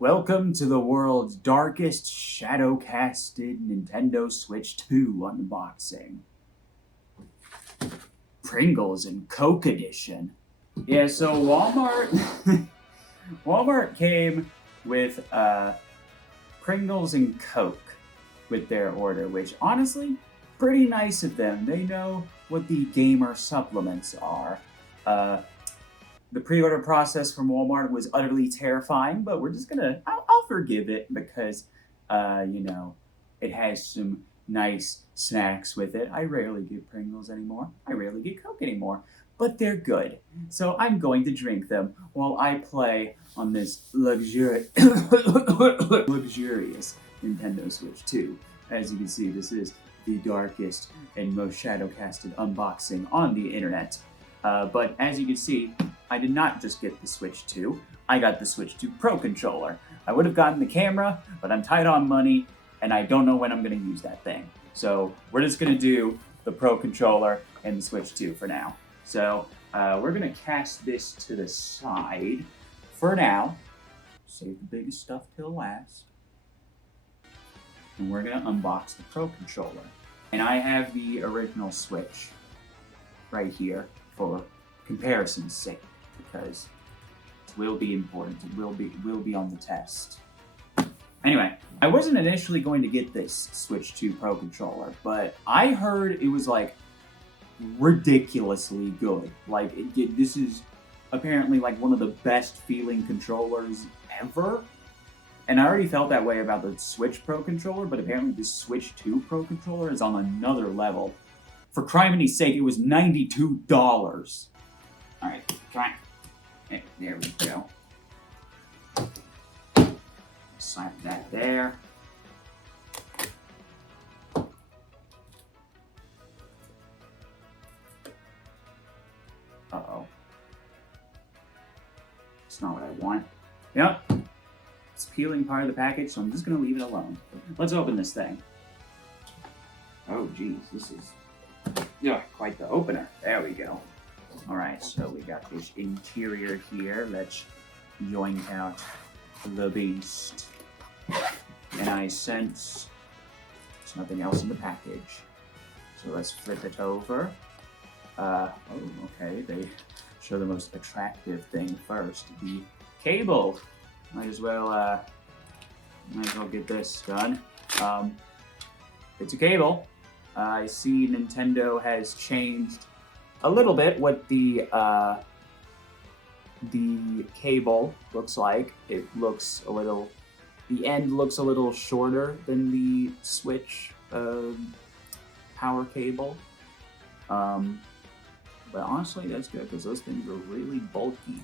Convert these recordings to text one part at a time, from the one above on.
Welcome to the world's darkest shadow-casted Nintendo Switch 2 unboxing. Pringles and Coke edition. Yeah, so Walmart came with Pringles and Coke with their order, which honestly, pretty nice of them. They know what the gamer supplements are. The pre-order process from Walmart was utterly terrifying, but we're just I'll forgive it because, it has some nice snacks with it. I rarely get Pringles anymore. I rarely get Coke anymore, but they're good. So I'm going to drink them while I play on this luxurious Nintendo Switch 2. As you can see, this is the darkest and most shadow-casted unboxing on the internet. But as you can see, I did not just get the Switch 2, I got the Switch 2 Pro Controller. I would have gotten the camera, but I'm tight on money, and I don't know when I'm going to use that thing. So we're just going to do the Pro Controller and the Switch 2 for now. So we're going to cast this to the side for now. Save the biggest stuff till last. And we're going to unbox the Pro Controller. And I have the original Switch right here for comparison's sake, because it will be important. It will be on the test. Anyway, I wasn't initially going to get this Switch 2 Pro Controller, but I heard it was like ridiculously good. Like this is apparently like one of the best feeling controllers ever. And I already felt that way about the Switch Pro Controller, but apparently the Switch 2 Pro Controller is on another level. For criminy's sake, it was $92. Alright, come on. There we go. Slap that there. Uh-oh. It's not what I want. Yep. It's peeling part of the package, so I'm just going to leave it alone. Let's open this thing. Oh, geez. This is quite the opener. There we go. Alright, so we got this interior here. Let's joint out the beast. And I sense there's nothing else in the package. So let's flip it over. Okay, they show the most attractive thing first. The cable. Might as well get this done. It's a cable. I see Nintendo has changed a little bit what the cable looks like. It looks a little, the end looks a little shorter than the Switch power cable. But honestly, that's good because those things are really bulky.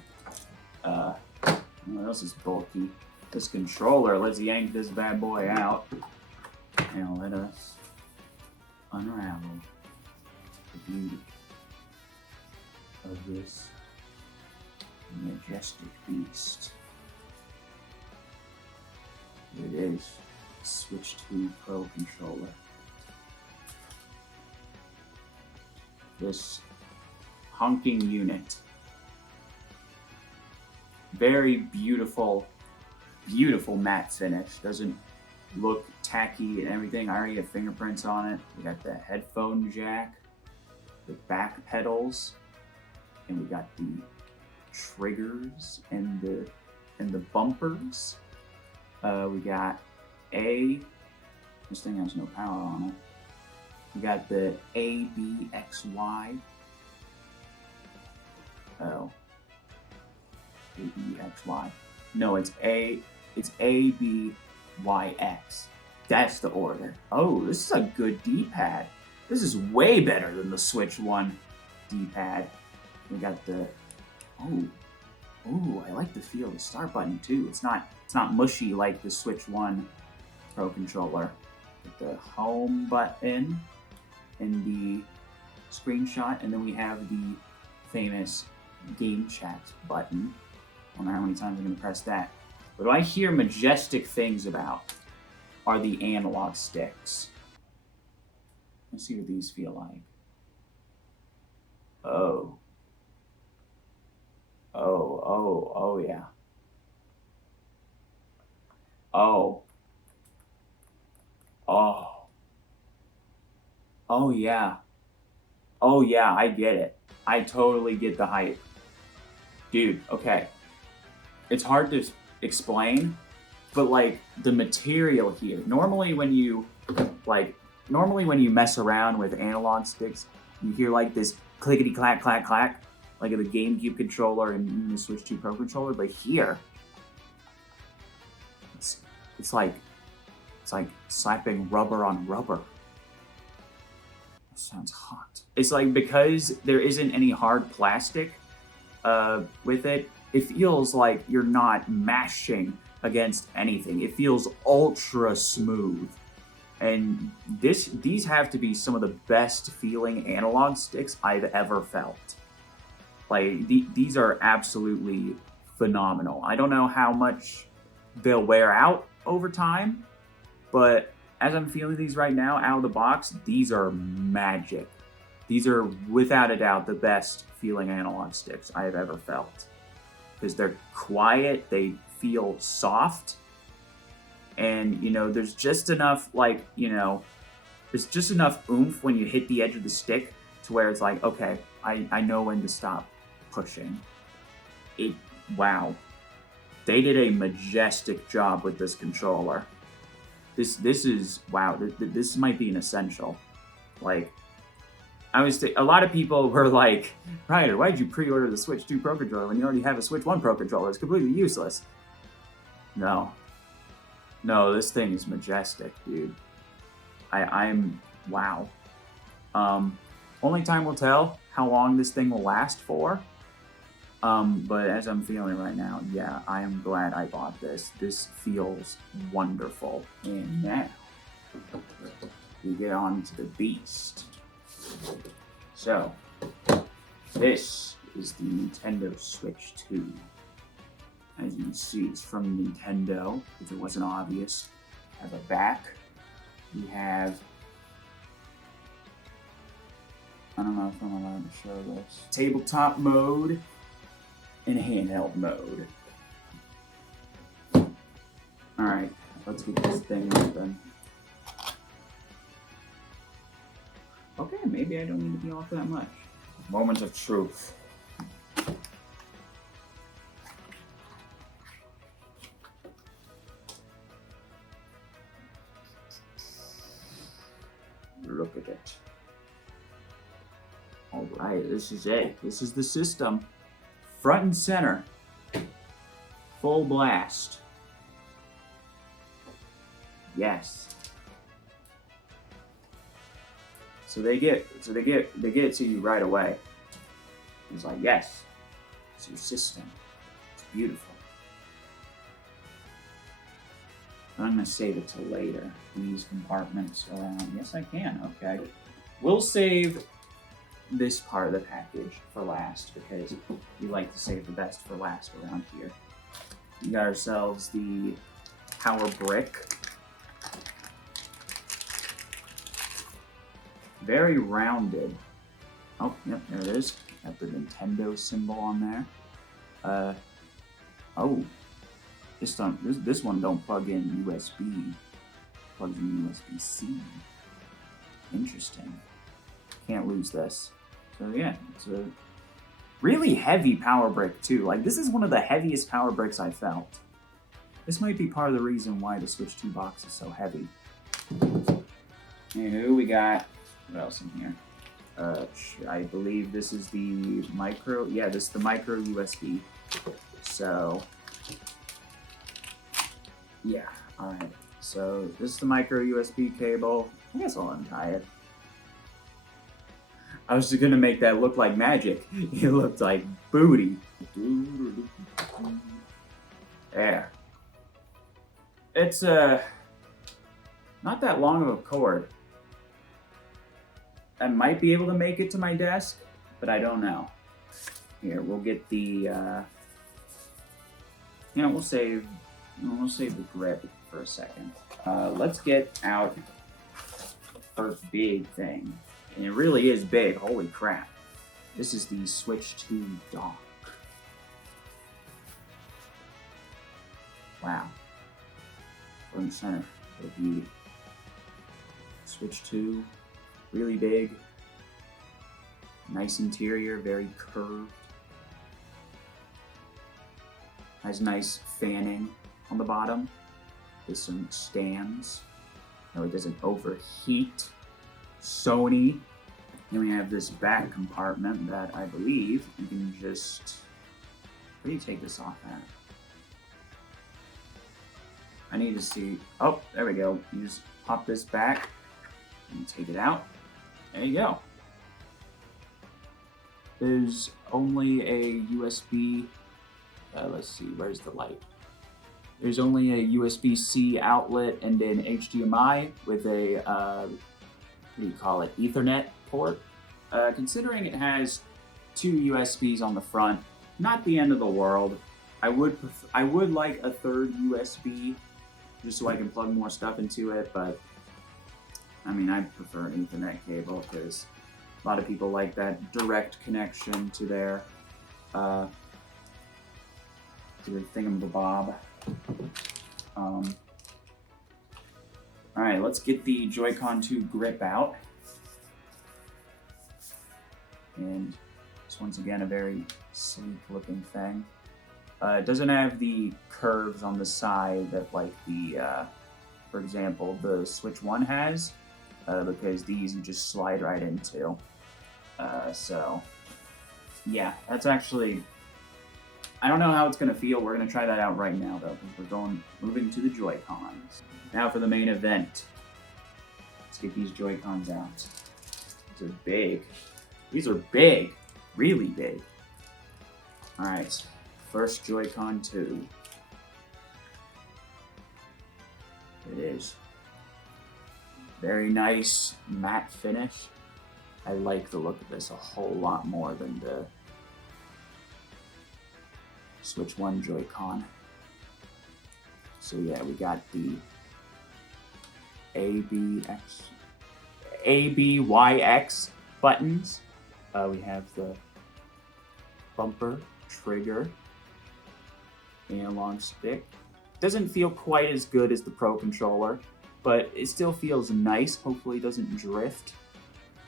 What else is bulky? This controller. Let's yank this bad boy out and let us unravel the beauty of this majestic beast. Here it is, Switch 2 Pro Controller. This honking unit. Very beautiful, beautiful matte finish. Doesn't look tacky and everything. I already have fingerprints on it. We got the headphone jack, the back pedals, and we got the triggers and the bumpers. We got this thing has no power on it. We got the ABXY. Oh. ABXY. No, it's ABYX. That's the order. Oh, this is a good D-pad. This is way better than the Switch 1 D-pad. We got the I like the feel of the start button too. It's not mushy like the Switch 1 Pro Controller. With the home button and the screenshot, and then we have the famous game chat button. I wonder how many times I'm going to press that. What I hear majestic things about are the analog sticks. Let's see what these feel like. Oh, yeah. Oh. Oh. Oh, yeah. Oh, yeah, I get it. I totally get the hype. Dude, okay. It's hard to explain, but like the material here. Normally when you mess around with analog sticks, you hear like this clickety clack clack clack, like the GameCube controller and the Switch 2 Pro controller. But here, it's like slapping rubber on rubber. That sounds hot. It's like because there isn't any hard plastic with it, it feels like you're not mashing against anything. It feels ultra smooth. And these have to be some of the best feeling analog sticks I've ever felt. Like these are absolutely phenomenal. I don't know how much they'll wear out over time, but as I'm feeling these right now out of the box, these are magic. These are without a doubt the best feeling analog sticks I have ever felt. Because they're quiet, they feel soft, and there's just enough there's just enough oomph when you hit the edge of the stick to where it's like, okay, I know when to stop pushing. Wow. They did a majestic job with this controller. This is, wow, this might be an essential. Like, a lot of people were like, Ryder, why'd you pre-order the Switch 2 Pro Controller when you already have a Switch 1 Pro Controller? It's completely useless. No, this thing is majestic, dude. I'm, wow. Only time will tell how long this thing will last for. But as I'm feeling right now, yeah, I am glad I bought this. This feels wonderful. And now, we get on to the beast. So, this is the Nintendo Switch 2. As you can see, it's from Nintendo, if it wasn't obvious. We have a back. We have, I don't know if I'm allowed to show this, tabletop mode and handheld mode. Alright, let's get this thing open. Okay, maybe I don't need to be off that much. Moment of truth. Look at it. Alright, this is it. This is the system. Front and center. Full blast. Yes. So they get it to you right away. It's like, yes, it's your system. It's beautiful. I'm gonna save it till later. These compartments around. Yes, I can. Okay. We'll save this part of the package for last because we like to save the best for last around here. We got ourselves the power brick. Very rounded. Oh, yep, there it is. Got the Nintendo symbol on there. Oh, this one don't plug in USB. Plugs in USB-C. Interesting. Can't lose this. So yeah, it's a really heavy power brick too. Like this is one of the heaviest power bricks I felt. This might be part of the reason why the Switch 2 box is so heavy. Anywho, we got, what else in here? I believe this is the micro, yeah, this is the micro USB. So, yeah, alright. So, this is the micro USB cable. I guess I'll untie it. I was just gonna make that look like magic. It looked like booty. There. It's, not that long of a cord. I might be able to make it to my desk, but I don't know. Here, we'll get the, we'll save the grip for a second. Let's get out the first big thing. And it really is big, holy crap. This is the Switch 2 dock. Wow. front center. The beauty. Switch 2, really big. Nice interior, very curved. Has nice fanning on the bottom. There's some stands. No, it doesn't overheat. Sony. Then we have this back compartment that I believe you can just... Where do you take this off at? I need to see... Oh, there we go. You just pop this back and take it out. There you go. There's only a USB... let's see, where's the light? There's only a USB-C outlet and an HDMI with a, what do you call it, Ethernet port. Considering it has 2 USBs on the front, not the end of the world. I would like a third USB just so I can plug more stuff into it, but I mean, I prefer an Ethernet cable because a lot of people like that direct connection to their thingamabob. Alright, let's get the Joy-Con 2 grip out. And it's once again a very sleek looking thing. It doesn't have the curves on the side that like the, for example, the Switch 1 has, because these you just slide right into. So, yeah, that's actually... I don't know how it's going to feel. We're going to try that out right now, though, because we're moving to the Joy-Cons. Now for the main event. Let's get these Joy-Cons out. These are big. These are big. Really big. Alright. First Joy-Con 2. It is. Very nice matte finish. I like the look of this a whole lot more than the Switch 1 Joy-Con. So yeah, we got the A, B, Y, X buttons. We have the bumper, trigger, analog stick. Doesn't feel quite as good as the Pro Controller, but it still feels nice. Hopefully it doesn't drift.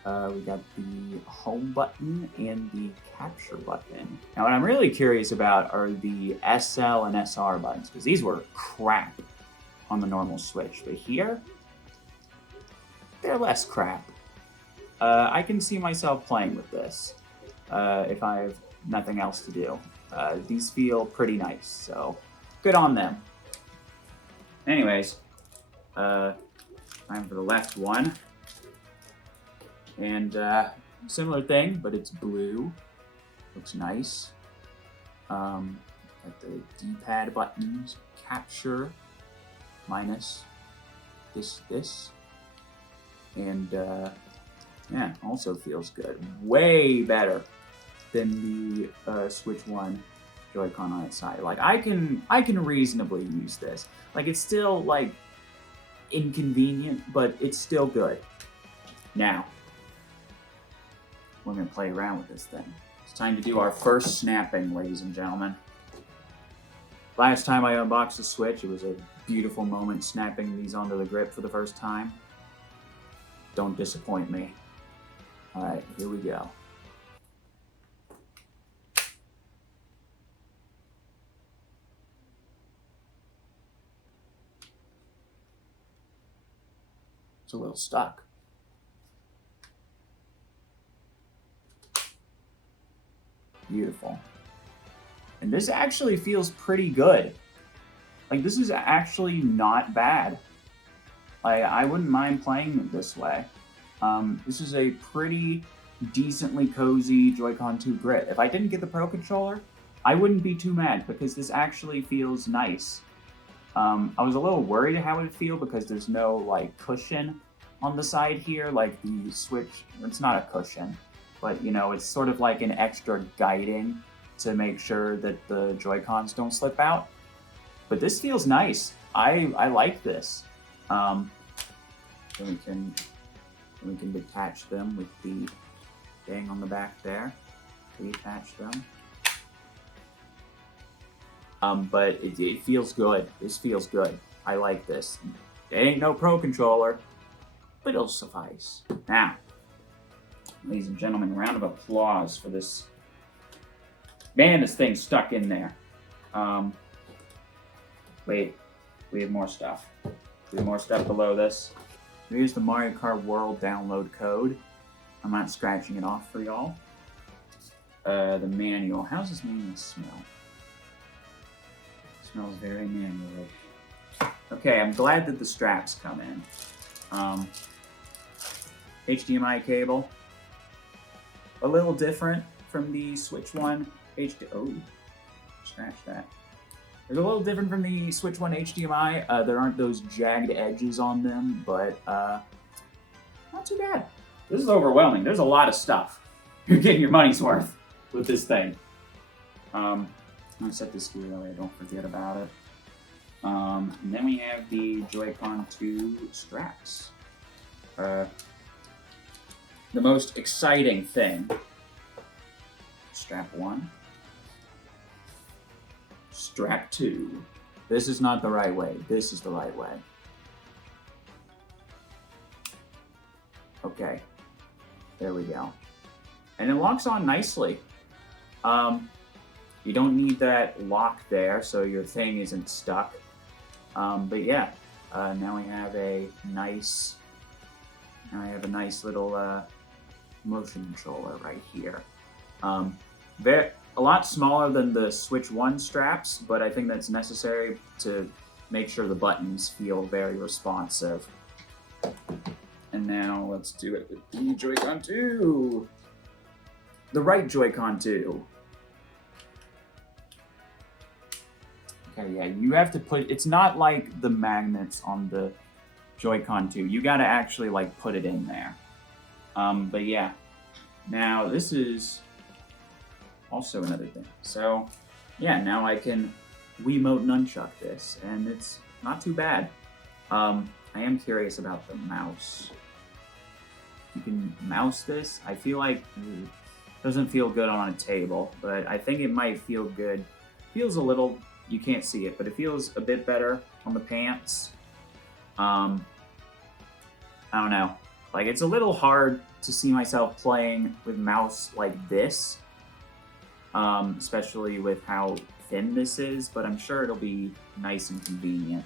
We got the home button and the capture button. Now what I'm really curious about are the SL and SR buttons, because these were crap on the normal Switch. But here, they're less crap. I can see myself playing with this if I have nothing else to do. These feel pretty nice, so good on them. Anyways, time for the left one. And similar thing, but it's blue. Looks nice. Got the D-pad buttons, capture, minus, this. And yeah, also feels good. Way better than the Switch 1 Joy-Con on its side. Like I can reasonably use this. Like it's still like inconvenient, but it's still good. Now, we're gonna play around with this thing. It's time to do our first snapping, ladies and gentlemen. Last time I unboxed the Switch, it was a beautiful moment snapping these onto the grip for the first time. Don't disappoint me. Alright, here we go. It's a little stuck. Beautiful. And this actually feels pretty good. Like, this is actually not bad. I wouldn't mind playing it this way. This is a pretty decently cozy Joy-Con 2 grip. If I didn't get the Pro Controller, I wouldn't be too mad because this actually feels nice. I was a little worried how it would feel because there's no, like, cushion on the side here. Like, the Switch, it's not a cushion. But, you know, it's sort of like an extra guiding to make sure that the Joy-Cons don't slip out. But this feels nice. I like this. Then we can detach them with the thing on the back there. Reattach them. But it feels good. This feels good. I like this. It ain't no pro controller, but it'll suffice. Now, ladies and gentlemen, round of applause for this. Man, this thing's stuck in there. Wait, we have more stuff. We have more stuff below this. Here's the Mario Kart World download code. I'm not scratching it off for y'all. The manual. How's this manual smell? It smells very manual. Okay, I'm glad that the straps come in. HDMI cable. A little different from the Switch One oh, scratch that. They're a little different from the Switch One HDMI. There aren't those jagged edges on them, but not too bad. This is overwhelming. There's a lot of stuff. You're getting your money's worth with this thing. I'm gonna set this here that way I don't forget about it. And then we have the Joy-Con 2 straps. The most exciting thing. Strap 1. Strap 2. This is not the right way. This is the right way. Okay. There we go. And it locks on nicely. You don't need that lock there, so your thing isn't stuck. But yeah, now we have a nice little motion controller right here. A lot smaller than the Switch 1 straps, but I think that's necessary to make sure the buttons feel very responsive. And now let's do it with the Joy-Con 2. The right Joy-Con 2. Okay, yeah, you have to put, it's not like the magnets on the Joy-Con 2. You gotta actually like put it in there. But yeah, now this is also another thing. So yeah, now I can Wiimote nunchuck this, and it's not too bad. I am curious about the mouse. You can mouse this. I feel like it doesn't feel good on a table, but I think it might feel good. Feels a little, you can't see it, but it feels a bit better on the pants. I don't know. Like, it's a little hard to see myself playing with mouse like this, especially with how thin this is, but I'm sure it'll be nice and convenient.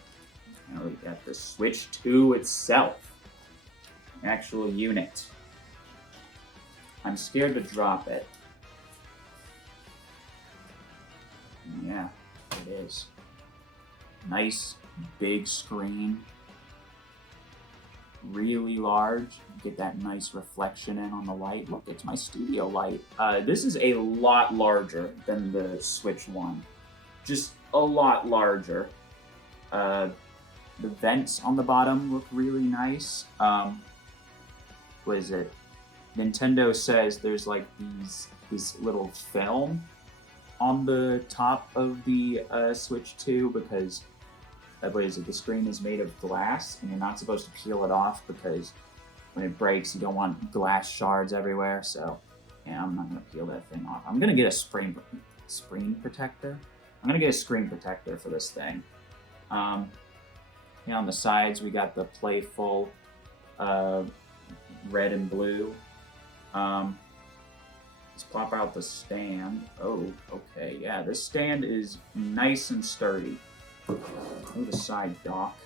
Now we got the Switch 2 itself. Actual unit. I'm scared to drop it. Yeah, it is. Nice big screen. Really large. Get that nice reflection in on the light. Look, it's my studio light. This is a lot larger than the Switch 1. Just a lot larger. The vents on the bottom look really nice. What is it? Nintendo says there's like this little film on the top of the Switch 2 because what is it? The screen is made of glass, and you're not supposed to peel it off because when it breaks, you don't want glass shards everywhere. So, yeah, I'm not gonna peel that thing off. I'm gonna get a screen protector. I'm gonna get a screen protector for this thing. On the sides, we got the playful red and blue. Let's pop out the stand. Oh, okay, yeah, this stand is nice and sturdy. Oh, the side dock.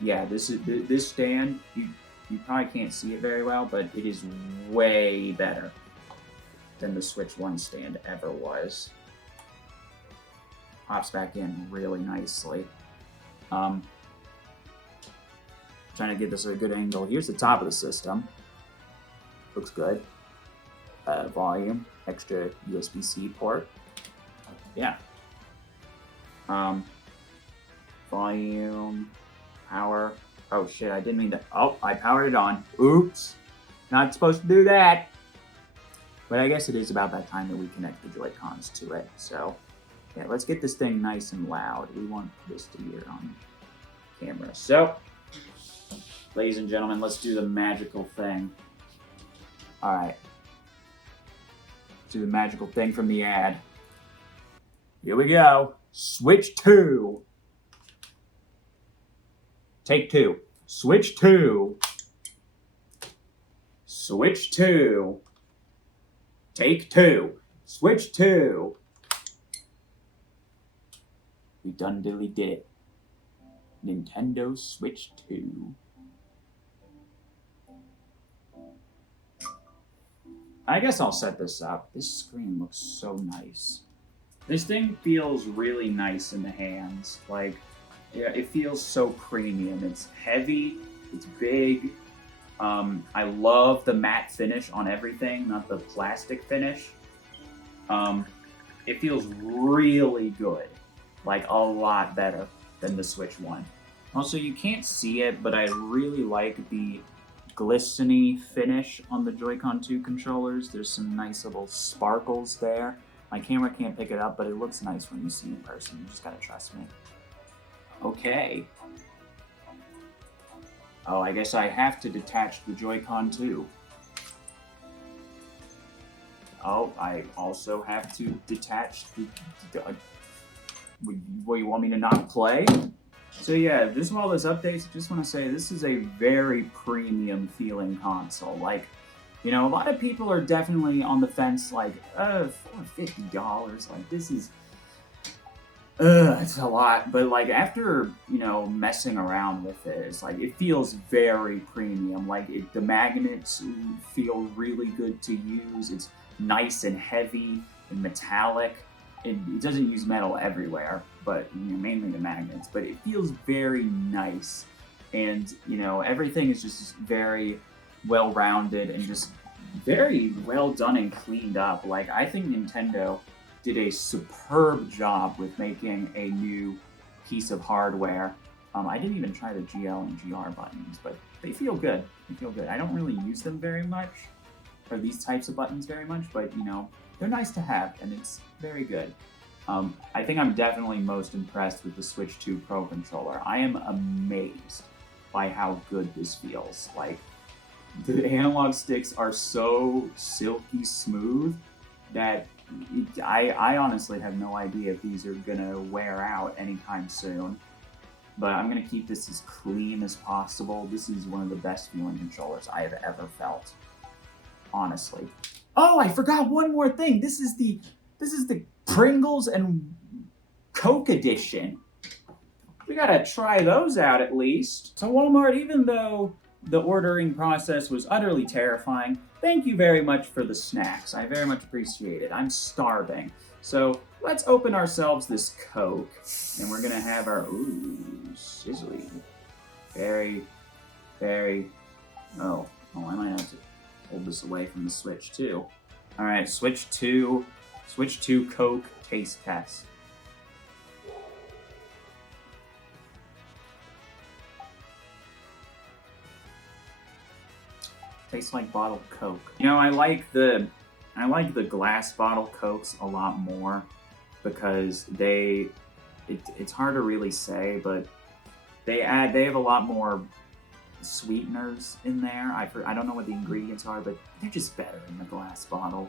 Yeah, this stand, you probably can't see it very well, but it is way better than the Switch 1 stand ever was. Pops back in really nicely. Trying to get this at a good angle. Here's the top of the system. Looks good. Volume, extra USB-C port. Yeah. Volume, power. Oh shit, I didn't mean to. Oh, I powered it on. Oops. Not supposed to do that. But I guess it is about that time that we connect the Joy-Cons to it. So, yeah, let's get this thing nice and loud. We want this to hear on camera. So, ladies and gentlemen, let's do the magical thing. Alright. Let's do the magical thing from the ad. Here we go. Switch 2. Take 2. Switch 2. Switch 2. Take 2. Switch 2. We done dilly did it. Nintendo Switch 2. I guess I'll set this up. This screen looks so nice. This thing feels really nice in the hands. Like, yeah, it feels so premium. It's heavy, it's big. I love the matte finish on everything, not the plastic finish. It feels really good. Like, a lot better than the Switch 1. Also, you can't see it, but I really like the glistening finish on the Joy-Con 2 controllers. There's some nice little sparkles there. My camera can't pick it up, but it looks nice when you see it in person. You just gotta trust me. Okay. Oh, I guess I have to detach the Joy-Con too. Oh, I also have to detach the... What, you want me to not play? So yeah, this while this updates, I just want to say this is a very premium feeling console. Like, you know, a lot of people are definitely on the fence, like, for $50, like, this is, it's a lot. But, like, after, you know, messing around with it, it's like, it feels very premium. Like, the magnets feel really good to use. It's nice and heavy and metallic. It doesn't use metal everywhere, but, you know, mainly the magnets. But it feels very nice. And, you know, everything is just very well-rounded and just very well done and cleaned up. Like, I think Nintendo did a superb job with making a new piece of hardware. I didn't even try the GL and GR buttons, but they feel good. They feel good. I don't really use them very much, or these types of buttons very much, but, you know, they're nice to have, and it's very good. I think I'm definitely most impressed with the Switch 2 Pro Controller. I am amazed by how good this feels. Like, the analog sticks are so silky smooth that I honestly have no idea if these are gonna wear out anytime soon. But I'm gonna keep this as clean as possible. This is one of the best feeling controllers I have ever felt. Honestly. Oh, I forgot one more thing. This is the Pringles and Coke edition. We gotta try those out at least. So Walmart, even though the ordering process was utterly terrifying, thank you very much for the snacks. I very much appreciate it. I'm starving. So let's open ourselves this Coke, and we're gonna have our, sizzly. Very, very, oh, I might have to hold this away from the Switch too. All right, Switch 2 Coke taste test. Tastes like bottled Coke. You know, I like the glass bottle Cokes a lot more because it's hard to really say, but they have a lot more sweeteners in there. I don't know what the ingredients are, but they're just better in the glass bottle.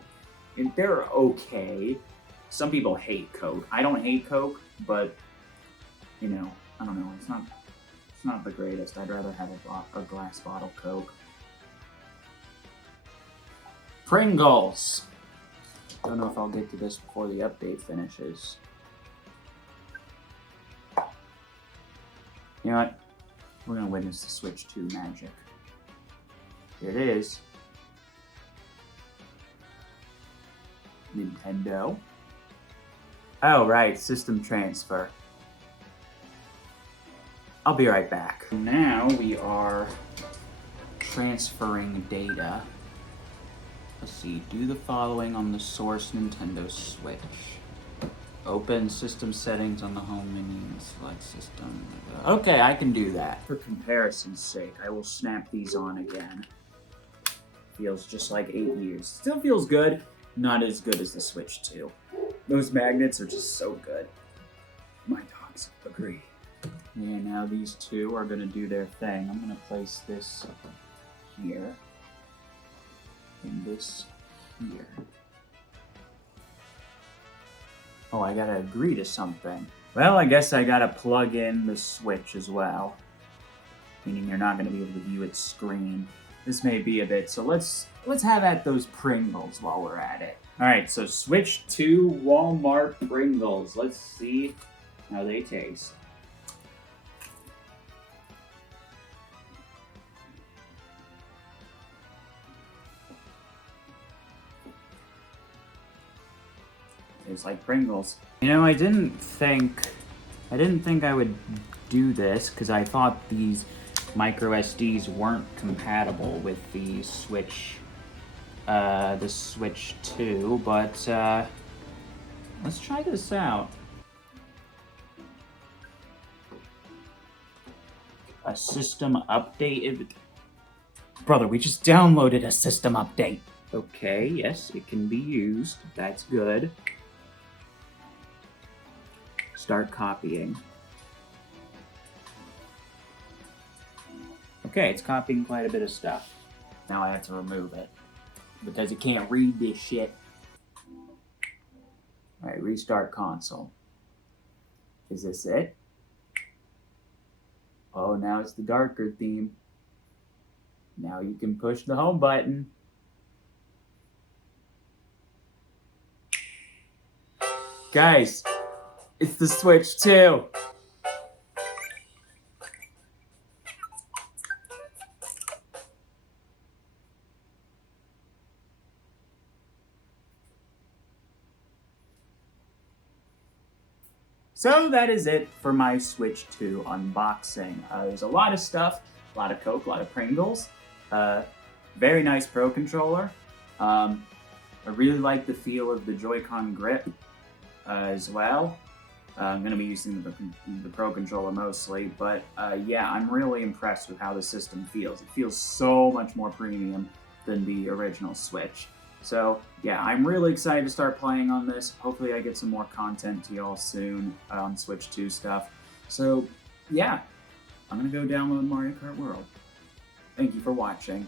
And they're okay. Some people hate Coke. I don't hate Coke, but, you know, I don't know. It's not the greatest. I'd rather have a glass bottle Coke. Pringles. Don't know if I'll get to this before the update finishes. You know what? We're gonna witness the Switch 2 magic. Here it is. Nintendo. Oh, right, system transfer. I'll be right back. Now we are transferring data. Let's see, do the following on the source Nintendo Switch. Open system settings on the home menu and select system. Okay, I can do that. For comparison's sake, I will snap these on again. Feels just like 8 years. Still feels good, not as good as the Switch 2. Those magnets are just so good. My dogs agree. And now these two are gonna do their thing. I'm gonna place this here. And this here. Oh, I gotta agree to something. Well, I guess I gotta plug in the Switch as well. Meaning you're not gonna be able to view its screen. This may be a bit, so let's have at those Pringles while we're at it. Alright, so switch to Walmart Pringles. Let's see how they taste. Tastes like Pringles. You know, I didn't think I would do this because I thought these micro SDs weren't compatible with the Switch 2, but let's try this out. A system update? Brother, we just downloaded a system update. Okay, yes, it can be used. That's good. Start copying. Okay, it's copying quite a bit of stuff. Now I have to remove it because it can't read this shit. Alright, restart console. Is this it? Oh, now it's the darker theme. Now you can push the home button. Guys, it's the Switch 2. So that is it for my Switch 2 unboxing. There's a lot of stuff, a lot of Coke, a lot of Pringles. Very nice Pro Controller. I really like the feel of the Joy-Con grip as well. I'm going to be using the Pro Controller mostly, but yeah, I'm really impressed with how the system feels. It feels so much more premium than the original Switch. So yeah, I'm really excited to start playing on this. Hopefully I get some more content to y'all soon on Switch 2 stuff. So yeah, I'm going to go download Mario Kart World. Thank you for watching.